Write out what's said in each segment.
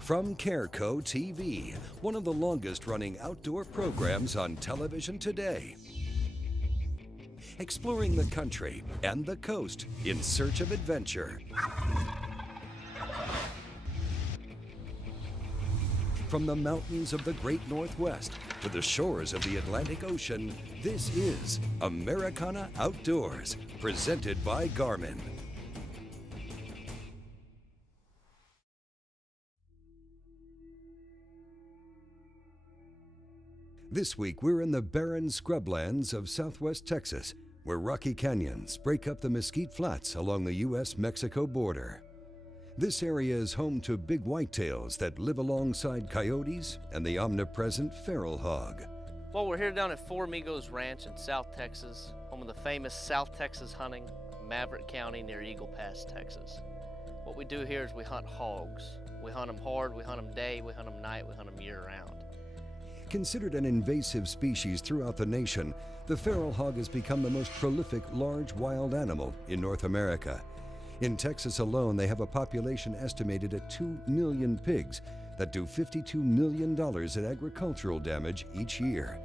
From Careco TV, one of the longest-running outdoor programs on television today. Exploring the country and the coast in search of adventure. From the mountains of the Great Northwest to the shores of the Atlantic Ocean, this is Americana Outdoors, presented by Garmin. This week, we're in the barren scrublands of southwest Texas, where rocky canyons break up the Mesquite Flats along the U.S.-Mexico border. This area is home to big whitetails that live alongside coyotes and the omnipresent feral hog. Well, we're here down at Four Amigos Ranch in South Texas, home of the famous South Texas hunting, Maverick County near Eagle Pass, Texas. What we do here is we hunt hogs. We hunt them hard, we hunt them day, we hunt them night, we hunt them year-round. Considered an invasive species throughout the nation, the feral hog has become the most prolific large wild animal in North America. In Texas alone, they have a population estimated at 2 million pigs that do $52 million in agricultural damage each year.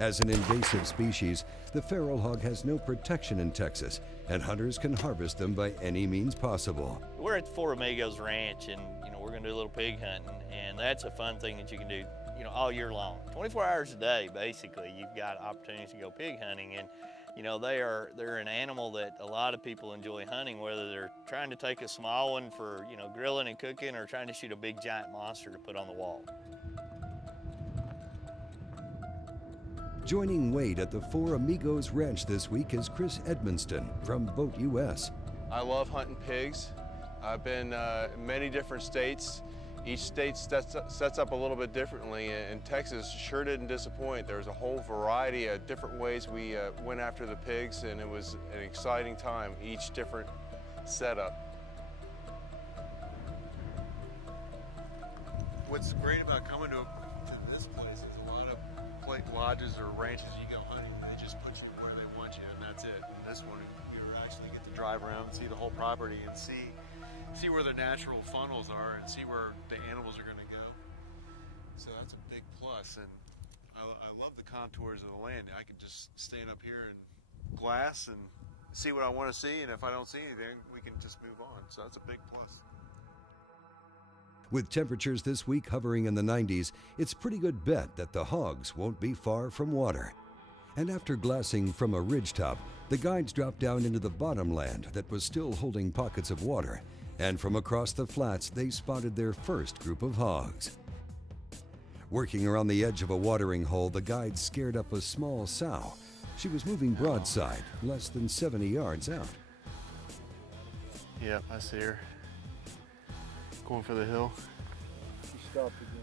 As an invasive species, the feral hog has no protection in Texas, and hunters can harvest them by any means possible. We're at the Four Amigos Ranch, and we're going to do a little pig hunting, and that's a fun thing that you can do all year long. 24 hours a day, basically, you've got opportunities to go pig hunting, and they're an animal that a lot of people enjoy hunting, whether they're trying to take a small one for grilling and cooking, or trying to shoot a big giant monster to put on the wall. Joining Wade at the Four Amigos Ranch this week is Chris Edmonston from Boat US. I love hunting pigs. I've been in many different states. Each state sets up a little bit differently, and Texas sure didn't disappoint. There was a whole variety of different ways we went after the pigs, and it was an exciting time, each different setup. What's great about coming to this place is a lot of lodges or ranches you go hunting, they just put you where they want you, and that's it. And this one, you actually get to drive around and see the whole property and see where the natural funnels are and see where the animals are going to go. So that's a big plus, and I love the contours of the land. I can just stand up here and glass and see what I want to see, and if I don't see anything, we can just move on. So that's a big plus. With temperatures this week hovering in the 90s, it's pretty good bet that the hogs won't be far from water. And after glassing from a ridgetop, the guides dropped down into the bottomland that was still holding pockets of water. And from across the flats, they spotted their first group of hogs. Working around the edge of a watering hole, the guides scared up a small sow. She was moving broadside, less than 70 yards out. Yep, I see her. Going for the hill. She stopped again.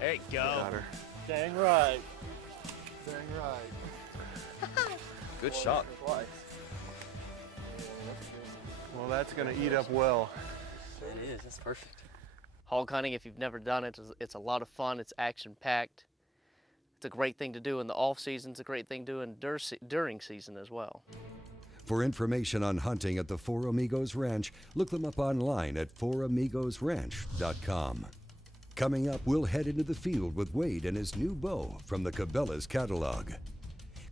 There you go. Got her. Dang right. Dang right. Good shot. Well, that's going to eat up well. It is, that's perfect. Hog hunting, if you've never done it, it's a lot of fun, it's action-packed. It's a great thing to do in the off-season, it's a great thing to do during season as well. For information on hunting at the Four Amigos Ranch, look them up online at fouramigosranch.com. Coming up, we'll head into the field with Wade and his new bow from the Cabela's catalog.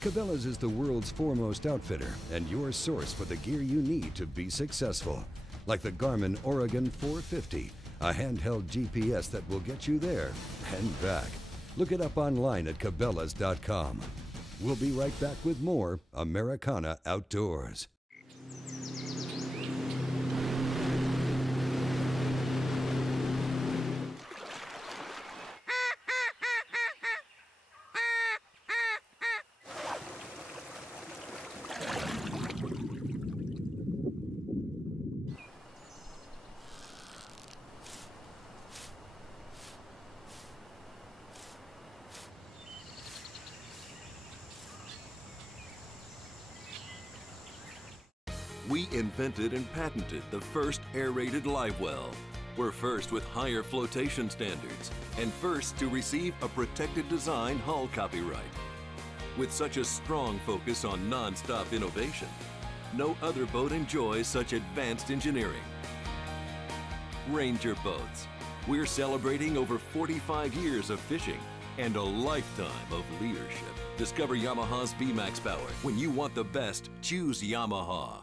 Cabela's is the world's foremost outfitter and your source for the gear you need to be successful. Like the Garmin Oregon 450, a handheld GPS that will get you there and back. Look it up online at Cabela's.com. We'll be right back with more Americana Outdoors. We invented and patented the first aerated live well. We're first with higher flotation standards and first to receive a protected design hull copyright. with such a strong focus on non-stop innovation. No other boat enjoys such advanced engineering. Ranger Boats. We're celebrating over 45 years of fishing and a lifetime of leadership. Discover Yamaha's VMAX power. When you want the best, choose Yamaha.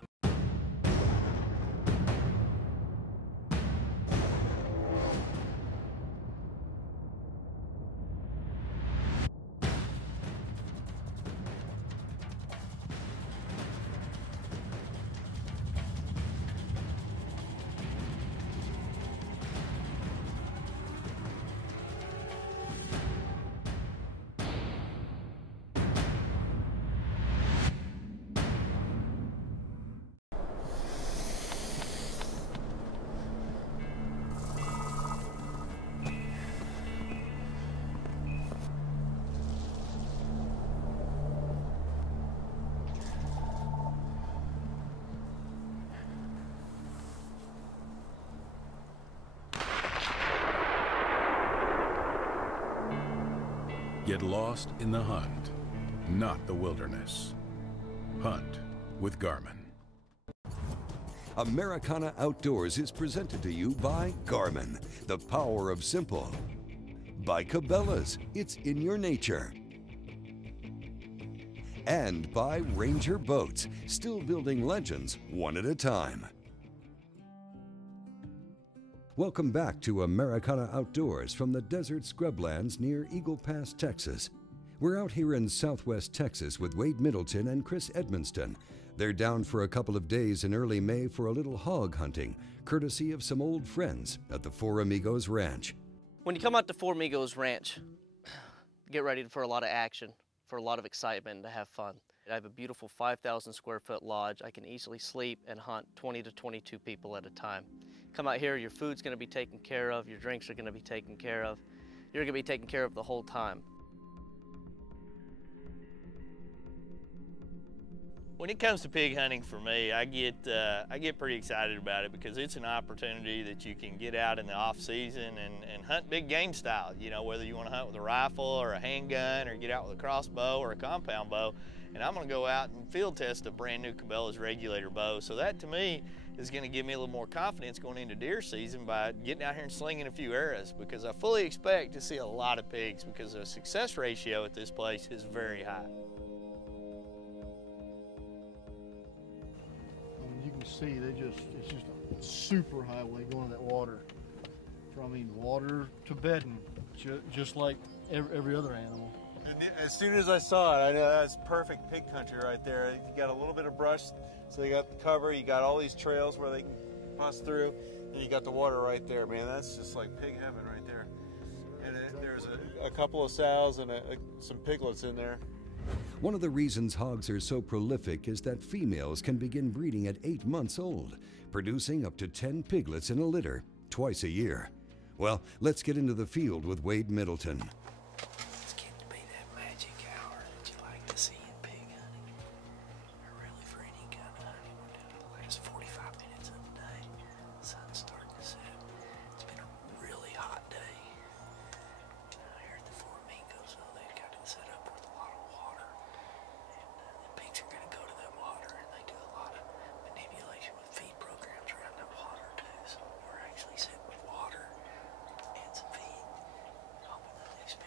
Get lost in the hunt, not the wilderness. Hunt with Garmin. Americana Outdoors is presented to you by Garmin, the power of simple. By Cabela's, it's in your nature. And by Ranger Boats, still building legends one at a time. Welcome back to Americana Outdoors from the desert scrublands near Eagle Pass, Texas. We're out here in southwest Texas with Wade Middleton and Chris Edmonston. They're down for a couple of days in early May for a little hog hunting, courtesy of some old friends at the Four Amigos Ranch. When you come out to Four Amigos Ranch, get ready for a lot of action, for a lot of excitement, and to have fun. I have a beautiful 5,000 square foot lodge. I can easily sleep and hunt 20 to 22 people at a time. Come out here, your food's gonna be taken care of, your drinks are gonna be taken care of. You're gonna be taken care of the whole time. When it comes to pig hunting for me, I get pretty excited about it because it's an opportunity that you can get out in the off season and hunt big game style. You know, whether you want to hunt with a rifle or a handgun or get out with a crossbow or a compound bow. And I'm going to go out and field test a brand new Cabela's regulator bow. So that to me is going to give me a little more confidence going into deer season by getting out here and slinging a few arrows, because I fully expect to see a lot of pigs because the success ratio at this place is very high. You can see it's just a super highway going to that water. From water to bedding, just like every other animal. And as soon as I saw it, I know that's perfect pig country right there. You got a little bit of brush, so you got the cover, you got all these trails where they can pass through, and you got the water right there, man. That's just like pig heaven right there. And there's a couple of sows and some piglets in there. One of the reasons hogs are so prolific is that females can begin breeding at 8 months old, producing up to 10 piglets in a litter twice a year. Well, let's get into the field with Wade Middleton. It's getting to be that magic hour that you like to see in pig hunting, or really for any kind of hunting. We're doing the last 45 minutes of the day. The sun's starting to set. It's been a really hot day. Here at the Four Amigos, they've got it set up with a lot of water. And the pigs are going to go to that water, and they do a lot of manipulation with feed programs around that water too. So we're actually sitting with water and some feed, hoping that these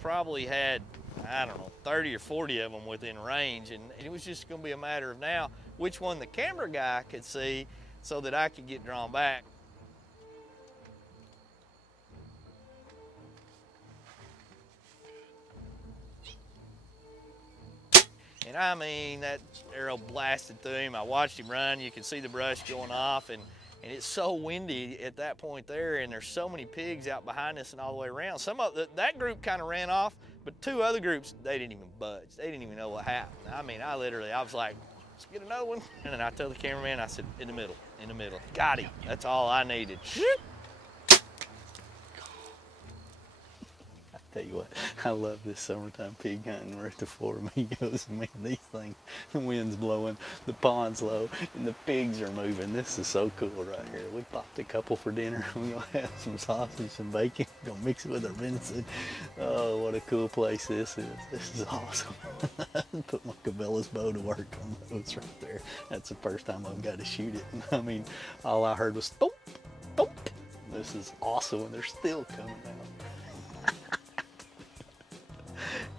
probably had, I don't know, 30 or 40 of them within range, and it was just going to be a matter of now which one the camera guy could see so that I could get drawn back. And I mean, that arrow blasted through him. I watched him run. You could see the brush going off, and it's so windy at that point there, and there's so many pigs out behind us and all the way around. Some of that group kind of ran off, but two other groups, they didn't even budge. They didn't even know what happened. I mean, I was like, let's get another one. And then I told the cameraman, I said, in the middle, in the middle. Got him. That's all I needed. Tell you what, I love this summertime pig hunting. We're at the Four Amigos, and man, these things, the wind's blowing, the pond's low, and the pigs are moving. This is so cool right here. We popped a couple for dinner. We're gonna have some sausage and bacon. We're gonna mix it with our venison. Oh, what a cool place this is. This is awesome. Put my Cabela's bow to work on those right there. That's the first time I've got to shoot it. And I mean, all I heard was thump, thump. This is awesome, and they're still coming out.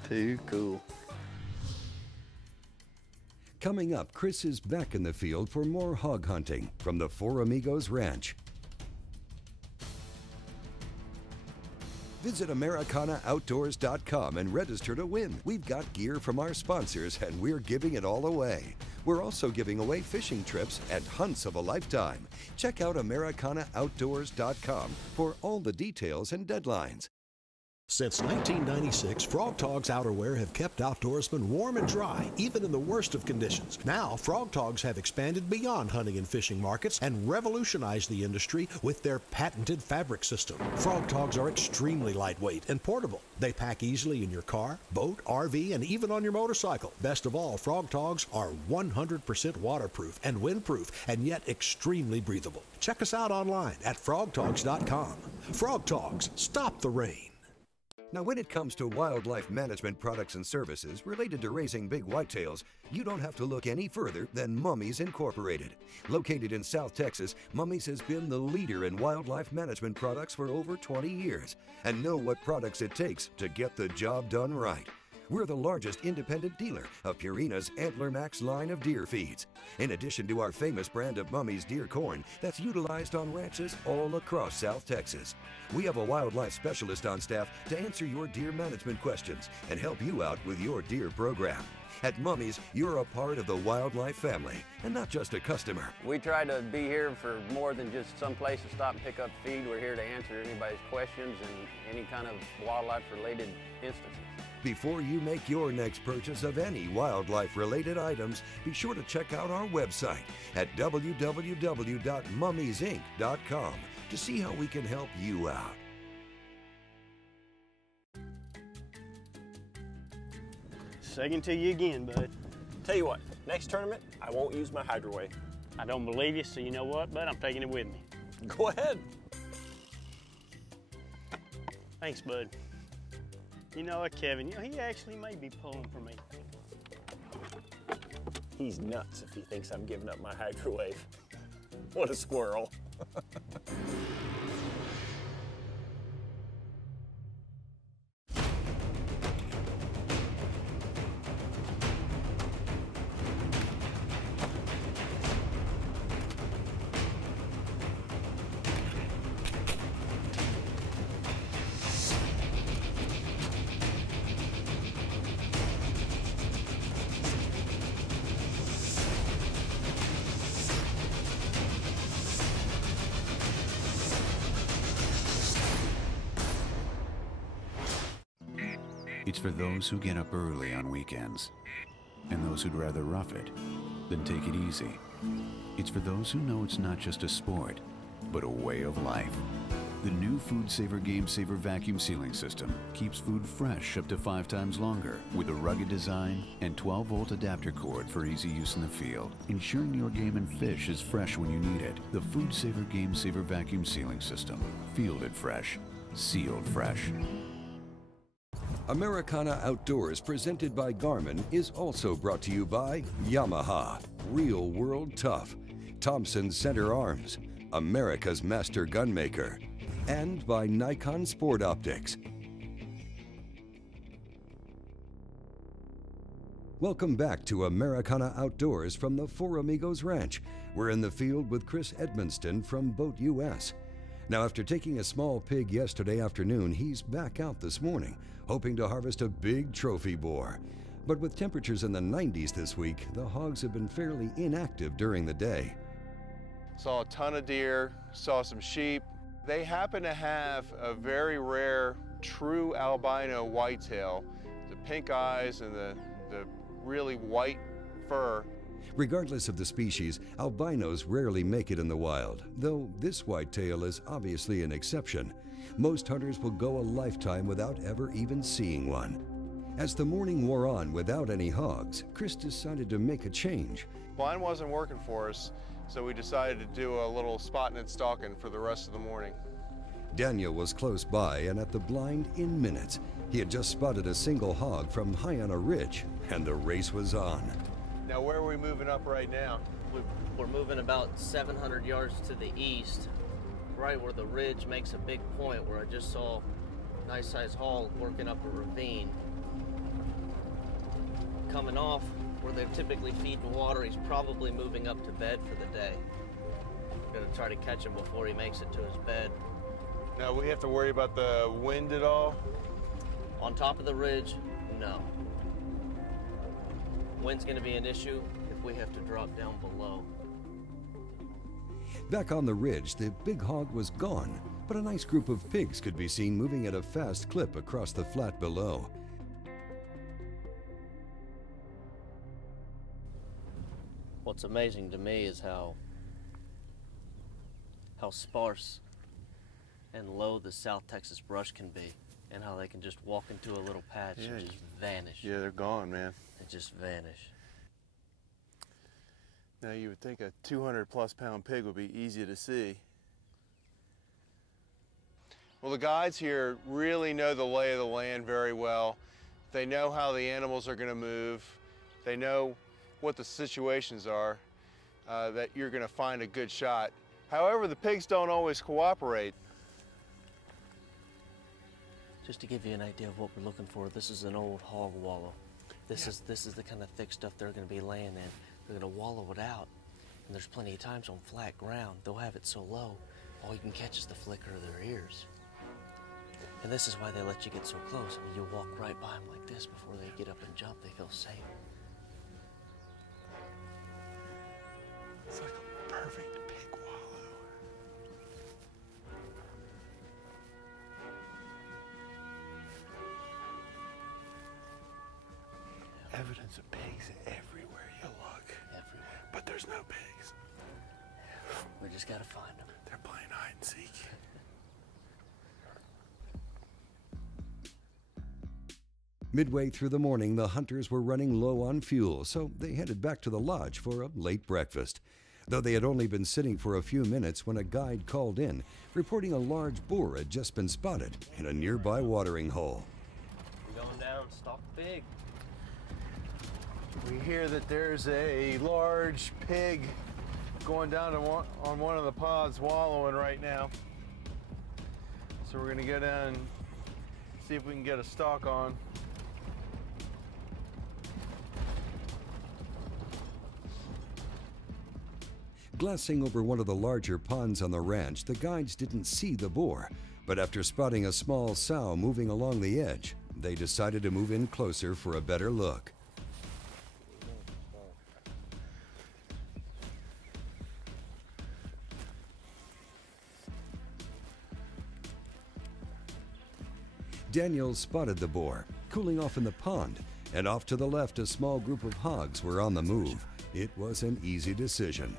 Too cool. Coming up, Chris is back in the field for more hog hunting from the Four Amigos Ranch. Visit AmericanaOutdoors.com and register to win. We've got gear from our sponsors and we're giving it all away. We're also giving away fishing trips and hunts of a lifetime. Check out AmericanaOutdoors.com for all the details and deadlines. Since 1996, Frog Togs outerwear have kept outdoorsmen warm and dry, even in the worst of conditions. Now, Frog Togs have expanded beyond hunting and fishing markets and revolutionized the industry with their patented fabric system. Frog Togs are extremely lightweight and portable. They pack easily in your car, boat, RV, and even on your motorcycle. Best of all, Frog Togs are 100% waterproof and windproof, and yet extremely breathable. Check us out online at frogtogs.com. Frog Togs, stop the rain. Now, when it comes to wildlife management products and services related to raising big whitetails, you don't have to look any further than Mummies Incorporated. Located in South Texas, Mummies has been the leader in wildlife management products for over 20 years and know what products it takes to get the job done right. We're the largest independent dealer of Purina's Antler Max line of deer feeds, in addition to our famous brand of Mummy's deer corn that's utilized on ranches all across South Texas. We have a wildlife specialist on staff to answer your deer management questions and help you out with your deer program. At Mummy's, you're a part of the wildlife family and not just a customer. We try to be here for more than just some place to stop and pick up feed. We're here to answer anybody's questions and any kind of wildlife-related instances. Before you make your next purchase of any wildlife-related items, be sure to check out our website at www.mummiesinc.com to see how we can help you out. Second to you again, bud. Tell you what, next tournament, I won't use my hydro wave. I don't believe you, so you know what, bud? I'm taking it with me. Go ahead. Thanks, bud. You know what, Kevin, he actually may be pulling for me. He's nuts if he thinks I'm giving up my hydro wave. What a squirrel. It's for those who get up early on weekends, and those who'd rather rough it than take it easy. It's for those who know it's not just a sport, but a way of life. The new Food Saver Game Saver vacuum sealing system keeps food fresh up to 5 times longer with a rugged design and 12-volt adapter cord for easy use in the field, ensuring your game and fish is fresh when you need it. The Food Saver Game Saver vacuum sealing system. Fielded fresh, sealed fresh. Americana Outdoors, presented by Garmin, is also brought to you by Yamaha, Real World Tough, Thompson Center Arms, America's Master Gunmaker, and by Nikon Sport Optics. Welcome back to Americana Outdoors from the Four Amigos Ranch. We're in the field with Chris Edmonston from Boat US. Now, after taking a small pig yesterday afternoon, he's back out this morning, hoping to harvest a big trophy boar. But with temperatures in the 90s this week, the hogs have been fairly inactive during the day. Saw a ton of deer, saw some sheep. They happen to have a very rare true albino whitetail, the pink eyes and the really white fur. Regardless of the species, albinos rarely make it in the wild, though this whitetail is obviously an exception. Most hunters will go a lifetime without ever even seeing one. As the morning wore on without any hogs, Chris decided to make a change. Blind wasn't working for us, so we decided to do a little spotting and stalking for the rest of the morning. Daniel was close by and at the blind in minutes. He had just spotted a single hog from high on a ridge, and the race was on. Now, where are we moving up right now? We're moving about 700 yards to the east, right where the ridge makes a big point, where I just saw a nice sized hog working up a ravine. Coming off where they're typically feeding water, he's probably moving up to bed for the day. We're gonna try to catch him before he makes it to his bed. Now, we have to worry about the wind at all? On top of the ridge, no. Wind's gonna be an issue if we have to drop down below. Back on the ridge, the big hog was gone, but a nice group of pigs could be seen moving at a fast clip across the flat below. What's amazing to me is how sparse and low the South Texas brush can be, and how they can just walk into a little patch and just vanish. Yeah, they're gone, man. They just vanish. Now, you would think a 200+ pound pig would be easy to see. Well, the guides here really know the lay of the land very well. They know how the animals are going to move. They know what the situations are that you're going to find a good shot. However, the pigs don't always cooperate. Just to give you an idea of what we're looking for, this is an old hog wallow. This is the kind of thick stuff they're going to be laying in. They're going to wallow it out, and there's plenty of times on flat ground they'll have it so low, all you can catch is the flicker of their ears. And this is why they let you get so close. I mean, you'll walk right by them like this before they get up and jump. They feel safe. It's like a perfect pig wallow. Evidence of pigs everywhere you look. Everywhere. But there's no pigs. We just gotta find them. They're playing hide and seek. Midway through the morning, the hunters were running low on fuel, so they headed back to the lodge for a late breakfast. Though they had only been sitting for a few minutes when a guide called in, reporting a large boar had just been spotted in a nearby watering hole. We're going down, stalk the pig. We hear that there's a large pig going down to on one of the pods wallowing right now. So we're gonna go down and see if we can get a stalk on. Glassing over one of the larger ponds on the ranch, the guides didn't see the boar, but after spotting a small sow moving along the edge, they decided to move in closer for a better look. Daniel spotted the boar, cooling off in the pond, and off to the left a small group of hogs were on the move. It was an easy decision.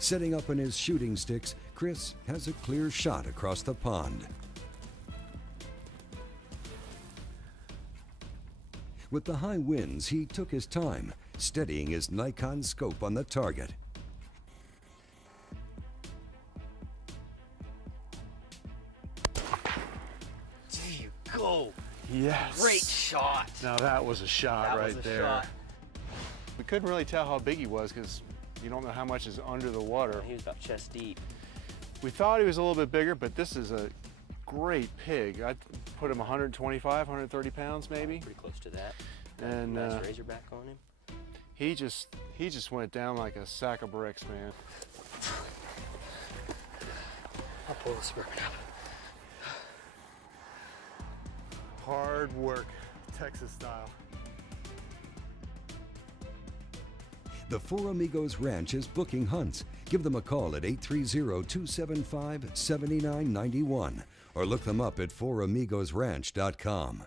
Setting up on his shooting sticks, Chris has a clear shot across the pond. With the high winds, he took his time, steadying his Nikon scope on the target. There you go. Yes. Great shot. Now that was a shot right there. Shot. We couldn't really tell how big he was because you don't know how much is under the water. He was about chest deep. We thought he was a little bit bigger, but this is a great pig. I'd put him 125, 130 pounds maybe. Pretty close to that. And nice razorback on him. He just went down like a sack of bricks, man. I'll pull the Suburban up. Hard work, Texas style. The Four Amigos Ranch is booking hunts. Give them a call at 830-275-7991 or look them up at fouramigosranch.com.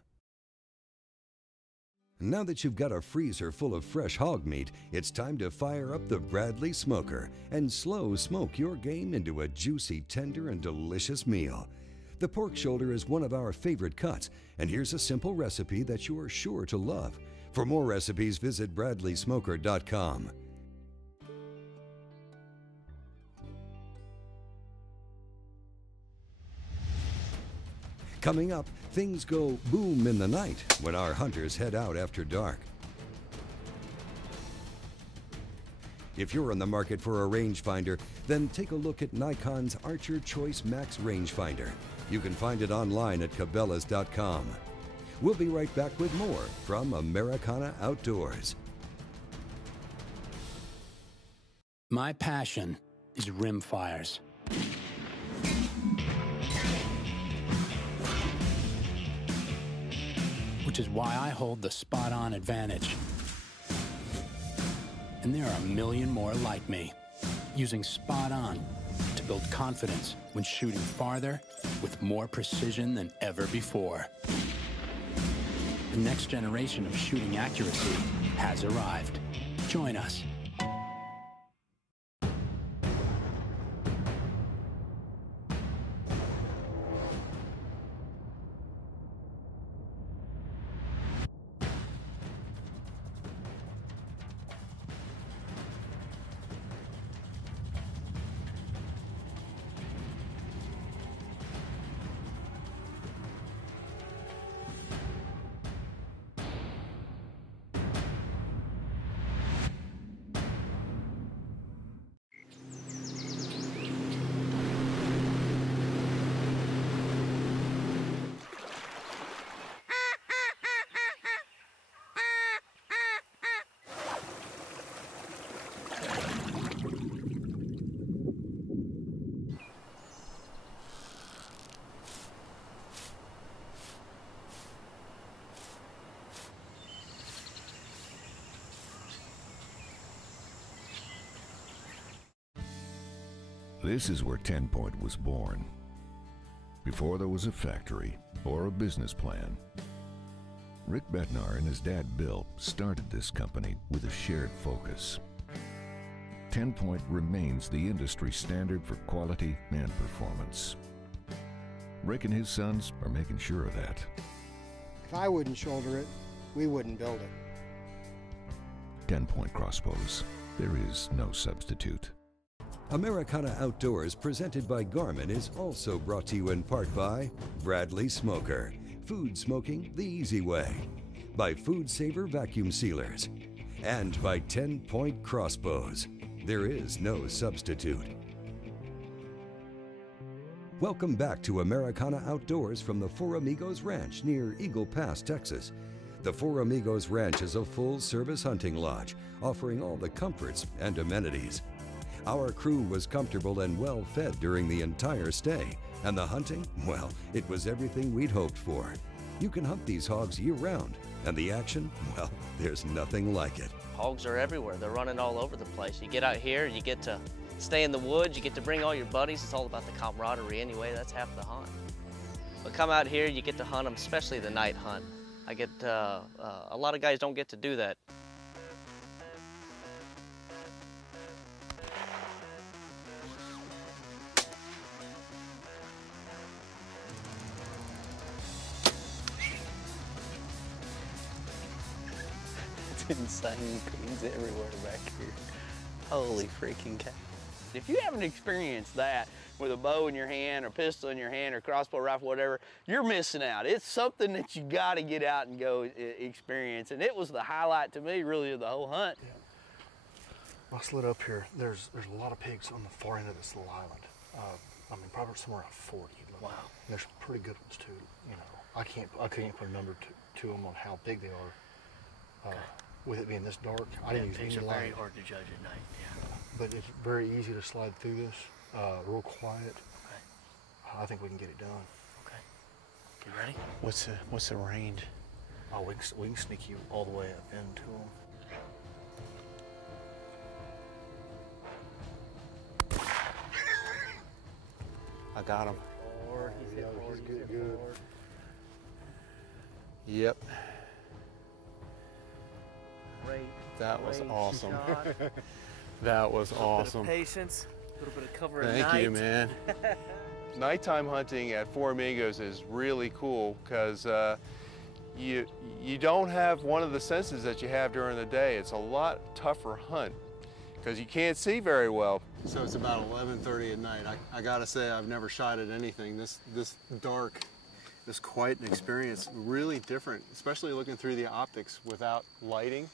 Now that you've got a freezer full of fresh hog meat, it's time to fire up the Bradley Smoker and slow smoke your game into a juicy, tender, and delicious meal. The pork shoulder is one of our favorite cuts, and here's a simple recipe that you're sure to love. For more recipes, visit bradleysmoker.com. Coming up, things go boom in the night when our hunters head out after dark. If you're in the market for a rangefinder, then take a look at Nikon's Archer Choice Max rangefinder. You can find it online at cabela's.com. We'll be right back with more from Americana Outdoors. My passion is rim fires. Which is why I hold the spot-on advantage. And there are a million more like me, using spot-on to build confidence when shooting farther with more precision than ever before. The next generation of shooting accuracy has arrived. Join us. This is where 10 Point was born. Before there was a factory or a business plan. Rick Bednar and his dad Bill started this company with a shared focus. 10 Point remains the industry standard for quality and performance. Rick and his sons are making sure of that. If I wouldn't shoulder it, we wouldn't build it. 10 Point crossbows. There is no substitute. Americana Outdoors, presented by Garmin, is also brought to you in part by Bradley Smoker, food smoking the easy way, by Food Saver Vacuum Sealers, and by 10 Point Crossbows. There is no substitute. Welcome back to Americana Outdoors from the Four Amigos Ranch near Eagle Pass, Texas. The Four Amigos Ranch is a full-service hunting lodge, offering all the comforts and amenities. Our crew was comfortable and well fed during the entire stay, and the hunting, well, it was everything we'd hoped for. You can hunt these hogs year-round, and the action, well, there's nothing like it. Hogs are everywhere. They're running all over the place. You get out here, you get to stay in the woods, you get to bring all your buddies. It's all about the camaraderie anyway. That's half the hunt. But come out here, you get to hunt them, especially the night hunt. A lot of guys don't get to do that. Insane coons everywhere back here. Holy freaking cow. If you haven't experienced that with a bow in your hand or pistol in your hand or crossbow rifle, whatever, you're missing out. It's something that you got to get out and go experience. And it was the highlight to me, really, of the whole hunt. Yeah. When I slid up here, there's a lot of pigs on the far end of this little island. I mean, probably somewhere around 40. But wow. There's some pretty good ones too. You know, I can't put a number to them on how big they are. Okay. With it being this dark, I didn't use any light. It's very hard to judge at night. Yeah. But it's very easy to slide through this. Real quiet. Okay. I think we can get it done. Okay. You ready? What's the range? Oh, we can sneak you all the way up into them. I got him. Forward, he's hit forward, he's hit forward. Yep. Great. That was great awesome. shot. That was A little awesome. bit of patience, a little bit of cover at Thank night. you, man. Nighttime hunting at Four Amigos is really cool because you don't have one of the senses that you have during the day. It's a lot tougher hunt because you can't see very well. So it's about 11:30 at night. I gotta say, I've never shot at anything this dark. It's quite an experience, really different, especially looking through the optics without lighting.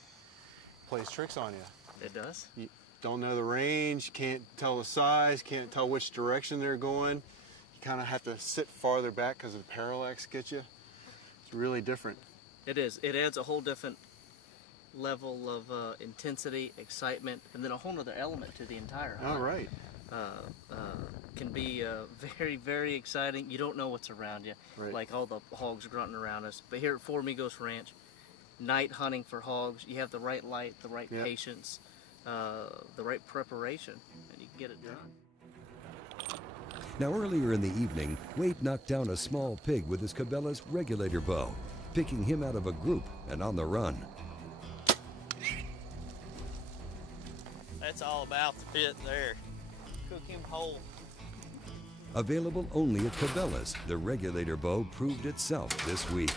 Plays tricks on you. It does? You don't know the range, can't tell the size, can't tell which direction they're going. You kind of have to sit farther back because the parallax gets you. It's really different. It is. It adds a whole different level of intensity, excitement, and then a whole other element to the entire hunt. All right. Can be very, very exciting. You don't know what's around you, Right. like all the hogs grunting around us. But here at Four Amigos Ranch, night hunting for hogs, you have the right light, the right Yep. patience, the right preparation, and you can get it done. Now earlier in the evening, Wade knocked down a small pig with his Cabela's regulator bow, picking him out of a group and on the run. That's all about the pit there. Cook him whole. Available only at Cabela's, the regulator bow proved itself this week.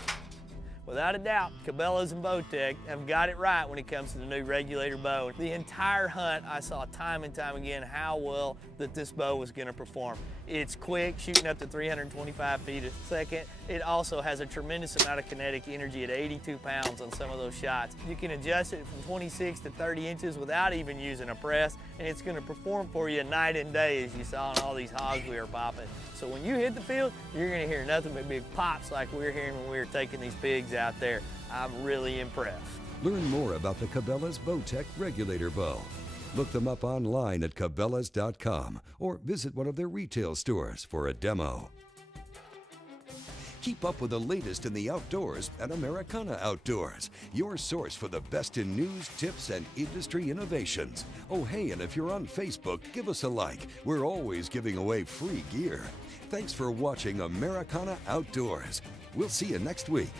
Without a doubt, Cabela's and Bowtech have got it right when it comes to the new regulator bow. The entire hunt, I saw time and time again how well that this bow was going to perform. It's quick, shooting up to 325 feet a second. It also has a tremendous amount of kinetic energy at 82 pounds on some of those shots. You can adjust it from 26 to 30 inches without even using a press, and it's going to perform for you night and day, as you saw in all these hogs we were popping. So when you hit the field, you're going to hear nothing but big pops like we were hearing when we were taking these pigs out there. I'm really impressed. Learn more about the Cabela's Bowtech regulator bow. Look them up online at Cabela's.com or visit one of their retail stores for a demo. Keep up with the latest in the outdoors at Americana Outdoors, your source for the best in news, tips, and industry innovations. Oh, hey, and if you're on Facebook, give us a like. We're always giving away free gear. Thanks for watching Americana Outdoors. We'll see you next week.